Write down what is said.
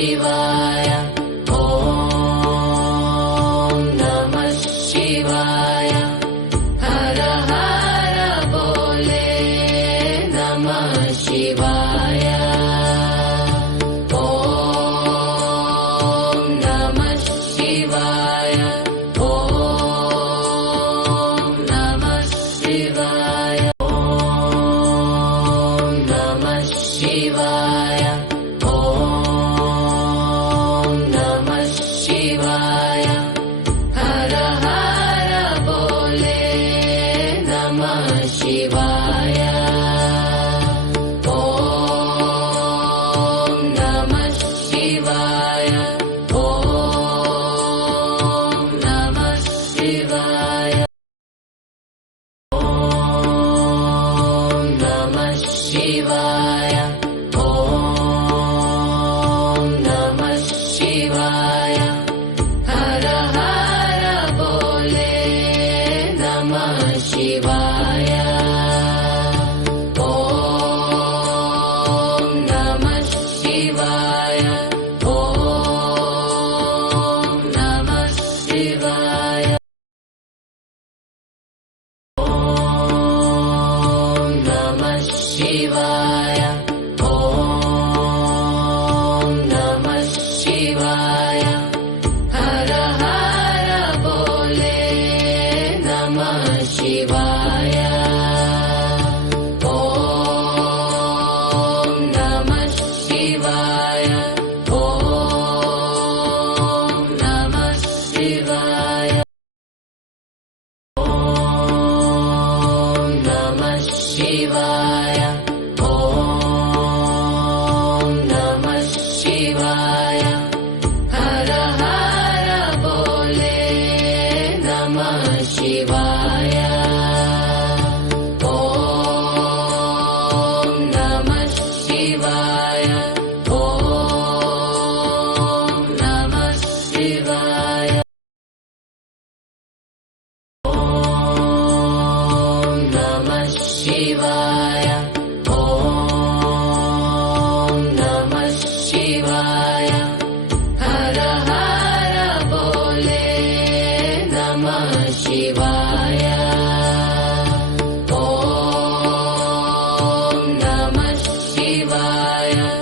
ಶಿವಾಯ. ಓಂ ನಮಃ ಶಿವಾಯ. ಹರ ಹರ ಬೋಲೆ ನಮಃ ಶಿವಾಯ. ಓಂ ನಮಃ ಶಿವಾಯ. ಓಂ ನಮಃ ಶಿವಾಯ. ಓಂ ನಮಃ ಶಿವಾಯ. ಓಂ ನಮಃ ಶಿವಾಯ. ಹರ ಹರ ಬೋಲೆ ನಮಃ ಶಿವಾಯ. ಓಂ ನಮಃ ಶಿವಾಯ. ಓಂ ನಮಃ ಶಿವಾಯ. ಓಂ ನಮಃ ಶಿವಾಯ. ಓಂ ನಮಃ ಶಿವಾಯ. ಹರ ಹರ ಬೋಲೆ ನಮಃ ಶಿವಾಯ. ಓಂ ನಮಃ ಶಿವಾಯ. ಓಂ ನಮಃ ಶಿವಾಯ. ಓಂ ನಮಃ ಶಿವಾಯ. ಓಂ ನಮಃ ಶಿವಾಯ. ಹರ ಹರ ಬೋಲೆ ನಮಃ ಶಿವಾಯ. ಓಂ ನಮಃ ಶಿವಾಯ. ಓಂ ನಮಃ ಶಿವಾಯ. ಓಂ ನಮಃ ಶಿವಾಯ. ಓಂ ನಮಃ ಶಿವಾಯ. ಹರ ಹರ ಬೋಲೆ ನಮಃ ಶಿವಾಯ. ಓಂ ನಮಃ ಶಿವಾಯ. ಓಂ ನಮಃ ಶಿವಾಯ. ಓಂ ನಮಃ ಶಿವಾಯ. ಓಂ ನಮಃ ಶಿವಾಯ. ಹರ ಹರ ಬೋಲೆ ನಮಃ ಶಿವಾಯ. ಓಂ ನಮಃ ಶಿವಾಯ.